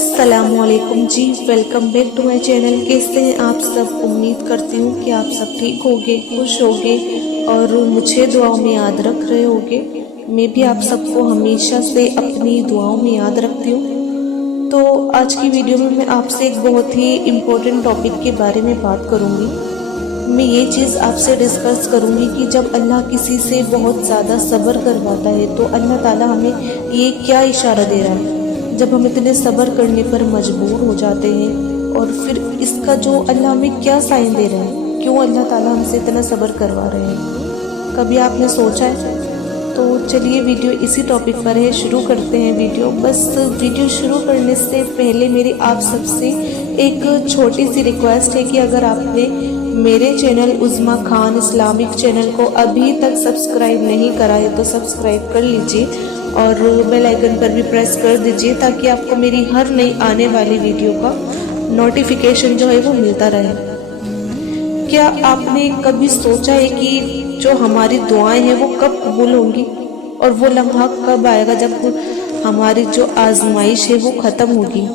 अस्सलाम वालेकुम जी, welcome back to my channel. कैसे हैं आप सब? उम्मीद करती हूँ कि आप सब ठीक होगे, खुश होगे और मुझे दुआओं में याद रख रहे होगे। मैं भी आप सबको हमेशा से अपनी दुआओं में याद रखती हूँ। तो आज की वीडियो में मैं आपसे एक बहुत ही इम्पोर्टेंट टॉपिक के बारे में बात करूँगी। मैं ये चीज़ आपसे डिस्कस करूँगी कि जब अल्लाह किसी से बहुत ज़्यादा सब्र करवाता है तो अल्लाह ताला हमें ये क्या इशारा दे रहा है। जब हम इतने सब्र करने पर मजबूर हो जाते हैं और फिर इसका जो अल्लाह हमें क्या साइन दे रहे हैं, क्यों अल्लाह ताला हमसे इतना सब्र करवा रहे हैं, कभी आपने सोचा है? तो चलिए वीडियो इसी टॉपिक पर है, शुरू करते हैं वीडियो। बस वीडियो शुरू करने से पहले मेरी आप सबसे एक छोटी सी रिक्वेस्ट है कि अगर आपने मेरे चैनल उज़्मा खान इस्लामिक चैनल को अभी तक सब्सक्राइब नहीं करा है तो सब्सक्राइब कर लीजिए और बेल आइकन पर भी प्रेस कर दीजिए ताकि आपको मेरी हर नई आने वाली वीडियो का नोटिफिकेशन जो है वो मिलता रहे। क्या आपने कभी सोचा है कि जो हमारी दुआएं हैं वो कब कबूल होंगी और वो लम्हा कब आएगा जब हमारी जो आजमाइश है वो ख़त्म होगी?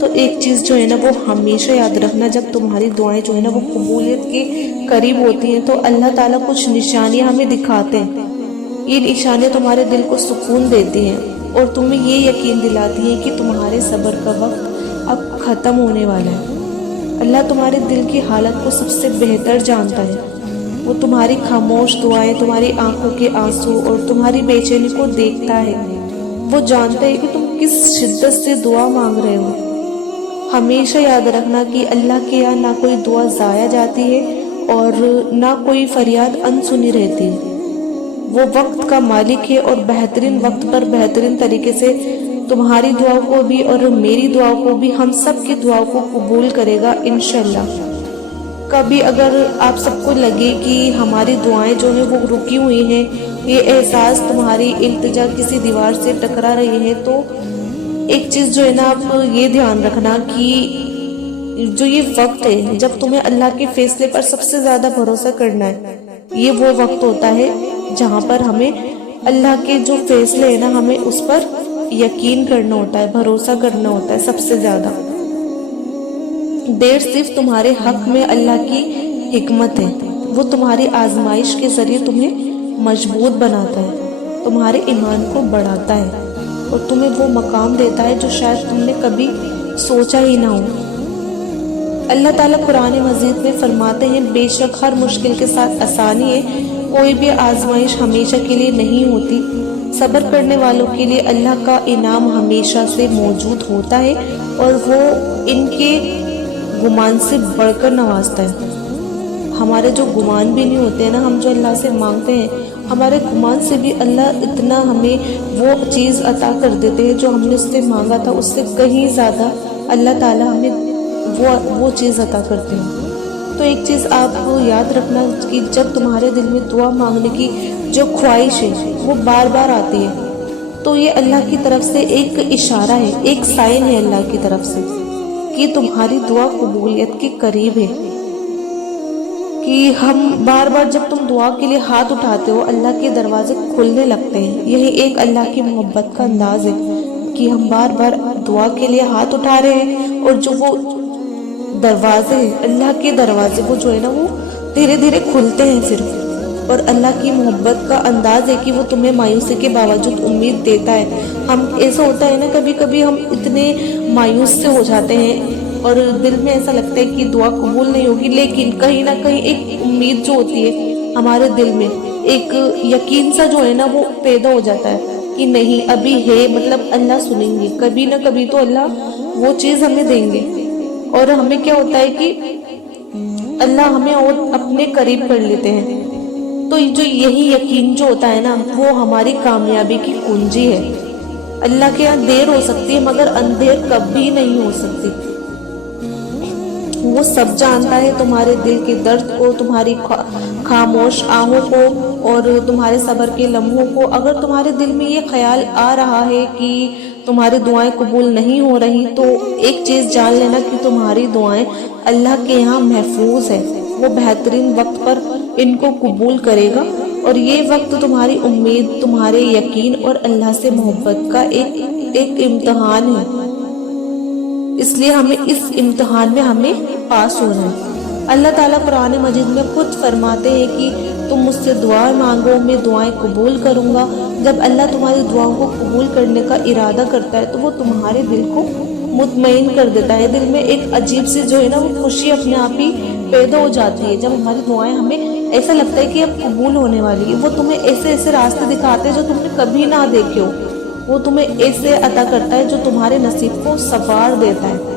तो एक चीज़ जो है ना वो हमेशा याद रखना, जब तुम्हारी दुआएं जो है ना वो कबूलियत के करीब होती हैं तो अल्लाह ताला कुछ निशानियां हमें दिखाते हैं। ये निशानियां तुम्हारे दिल को सुकून देती हैं और तुम्हें ये यकीन दिलाती हैं कि तुम्हारे सब्र का वक्त अब ख़त्म होने वाला है। अल्लाह तुम्हारे दिल की हालत को सबसे बेहतर जानता है। वो तुम्हारी खामोश दुआएं, तुम्हारी आंखों के आंसू और तुम्हारी बेचैनी को देखता है। वो जानता है कि तुम किस शिद्दत से दुआ मांग रहे हो। हमेशा याद रखना कि अल्लाह के यहाँ ना कोई दुआ ज़ाया जाती है और ना कोई फरियाद अनसुनी रहती। वो वक्त का मालिक है और बेहतरीन वक्त पर बेहतरीन तरीके से तुम्हारी दुआओं को भी और मेरी दुआओं को भी, हम सब की दुआओं को कबूल करेगा इंशाल्लाह। कभी अगर आप सबको लगे कि हमारी दुआएं जो हैं वो रुकी हुई हैं, ये एहसास तुम्हारी इल्तिजा किसी दीवार से टकरा रही है, तो एक चीज़ जो है ना आप ये ध्यान रखना कि जो ये वक्त है जब तुम्हें अल्लाह के फैसले पर सबसे ज़्यादा भरोसा करना है, ये वो वक्त होता है जहाँ पर हमें अल्लाह के जो फैसले हैं ना हमें उस पर यकीन करना होता है, भरोसा करना होता है सबसे ज़्यादा। देर सिर्फ तुम्हारे हक में अल्लाह की हिकमत है। वो तुम्हारी आजमाइश के ज़रिए तुम्हें मजबूत बनाता है, तुम्हारे ईमान को बढ़ाता है और तुम्हें वो मकाम देता है जो शायद तुमने कभी सोचा ही ना हो। अल्लाह ताला कुरान मजीद में फरमाते हैं, बेशक हर मुश्किल के साथ आसानी है, कोई भी आजमाइश हमेशा के लिए नहीं होती। सब्र करने वालों के लिए अल्लाह का इनाम हमेशा से मौजूद होता है और वो इनके गुमान से बढ़कर नवाजता है। हमारे जो गुमान भी नहीं होते हैं ना, हम जो अल्लाह से मांगते हैं, हमारे गुमान से भी अल्लाह इतना हमें वो चीज़ अता कर देते हैं जो हमने उससे मांगा था, उससे कहीं ज़्यादा अल्लाह ताला हमें वो चीज़ अता करते हैं। तो एक चीज़ आप याद रखना कि जब तुम्हारे दिल में दुआ मांगने की जो ख्वाहिश है वो बार बार आती है तो ये अल्लाह की तरफ से एक इशारा है, एक साइन है अल्लाह की तरफ से कि तुम्हारी दुआ कबूलियत के करीब है। कि हम बार बार जब तुम दुआ के लिए हाथ उठाते हो अल्लाह के दरवाजे खुलने लगते हैं। यही एक अल्लाह की मोहब्बत का अंदाज है कि हम बार बार दुआ के लिए हाथ उठा रहे हैं और जो वो दरवाजे हैं अल्लाह के दरवाजे वो जो है ना वो धीरे धीरे खुलते हैं सिर्फ। और अल्लाह की मोहब्बत का अंदाज है कि वो तुम्हें मायूसी के बावजूद उम्मीद देता है। हम ऐसा होता है ना कभी कभी हम इतने मायूस से हो जाते हैं और दिल में ऐसा लगता है कि दुआ कबूल नहीं होगी, लेकिन कहीं ना कहीं एक उम्मीद जो होती है हमारे दिल में, एक यकीन सा जो है ना वो पैदा हो जाता है कि नहीं अभी है, मतलब अल्लाह सुनेंगे, कभी ना कभी तो अल्लाह वो चीज़ हमें देंगे। और हमें क्या होता है कि अल्लाह हमें और अपने करीब कर लेते हैं। तो जो यही यकीन जो होता है ना वो हमारी कामयाबी की कुंजी है। अल्लाह के यहाँ देर हो सकती है मगर अंधेर कभी नहीं हो सकती। वो सब जानता है तुम्हारे दिल के दर्द को, तुम्हारी खामोश आहों को और तुम्हारे सब्र के लम्हों को। अगर तुम्हारे दिल में ये ख्याल आ रहा है कि तुम्हारी दुआएं कबूल नहीं हो रही तो एक चीज़ जान लेना कि तुम्हारी दुआएं अल्लाह के यहाँ महफूज है। वो बेहतरीन वक्त पर इनको कबूल करेगा और ये वक्त तुम्हारी उम्मीद, तुम्हारे यकीन और अल्लाह से मोहब्बत का एक इम्तिहान है। اس لیے ہمیں اس امتحان میں ہمیں پاس ہونا ہے۔ اللہ تعالیٰ قرآن مجید میں خود فرماتے ہیں کہ تم مجھ سے دعائیں مانگو، میں دعائیں قبول کروں گا۔ جب اللہ تمہاری دعاؤں کو قبول کرنے کا ارادہ کرتا ہے تو وہ تمہارے دل کو مطمئن کر دیتا ہے۔ دل میں ایک عجیب سی جو ہے نا وہ خوشی اپنے آپ ہی پیدا ہو جاتی ہے۔ جب ہماری دعائیں ہمیں ایسا لگتا ہے کہ اب قبول ہونے والی ہے، وہ تمہیں ایسے ایسے راستے دکھاتے ہیں جو تم نے کبھی نہ دیکھے ہو، وہ تمہیں ایسے عطا کرتا ہے جو تمہارے نصیب کو سنوار دیتا ہے،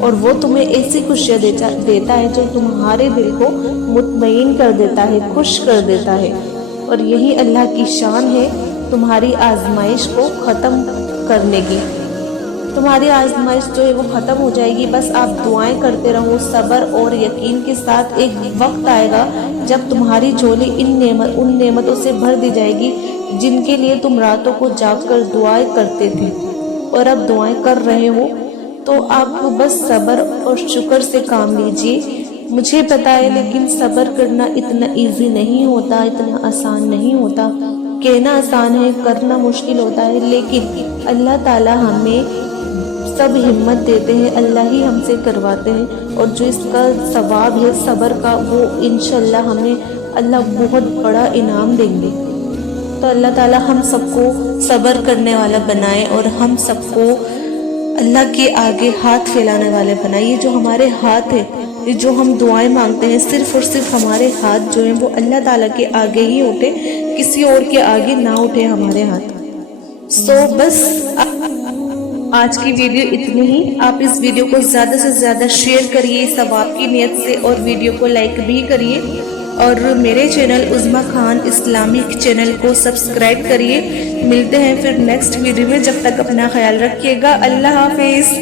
اور وہ تمہیں ایسی خوشیاں دیتا ہے جو تمہارے دل کو مطمئن کر دیتا ہے، خوش کر دیتا ہے۔ اور یہی اللہ کی شان ہے تمہاری آزمائش کو ختم کرنے کی۔ تمہاری آزمائش جو ہے وہ ختم ہو جائے گی، بس آپ دعائیں کرتے رہو صبر اور یقین کے ساتھ۔ ایک وقت آئے گا جب تمہاری جھولی ان نعمتوں سے بھر دی جائے گی جن کے لیے تم راتوں کو جاگ کر دعائیں کرتے تھے اور اب دعائیں کر رہے ہو، تو آپ کو بس صبر اور شکر سے کام لیجئے۔ مجھے پتا ہے لیکن صبر کرنا اتنا ایزی نہیں ہوتا، اتنا آسان نہیں ہوتا۔ کہنا آسان ہے، کرنا مشکل ہوتا ہے، لیکن اللہ تعالیٰ ہمیں سب ہمت دیتے ہیں، اللہ ہی ہم سے کرواتے ہیں، اور جو اس کا ثواب ہے صبر کا وہ انشاءاللہ ہمیں اللہ بہت بڑا انعام دیں گے۔ تو اللہ تعالیٰ ہم سب کو صبر کرنے والا بنائے اور ہم سب کو اللہ کے آگے ہاتھ پھیلانے والے بنائے۔ یہ جو ہمارے ہاتھ ہے، یہ جو ہم دعائیں مانگتے ہیں، صرف اور صرف ہمارے ہاتھ جو ہیں وہ اللہ تعالیٰ کے آگے ہی اٹھے، کسی اور کے آگے نہ اٹھے ہمارے ہاتھ۔ بس آج کی ویڈیو اتنی ہی۔ آپ اس ویڈیو کو زیادہ سے زیادہ شیئر کریے ثواب کی نیت سے، اور ویڈیو کو لائک بھی کریے، اور میرے چینل عظمیٰ خان اسلامک چینل کو سبسکرائب کریے۔ ملتے ہیں پھر نیکسٹ ویڈیو میں، جب تک اپنا خیال رکھیے گا۔ اللہ حافظ۔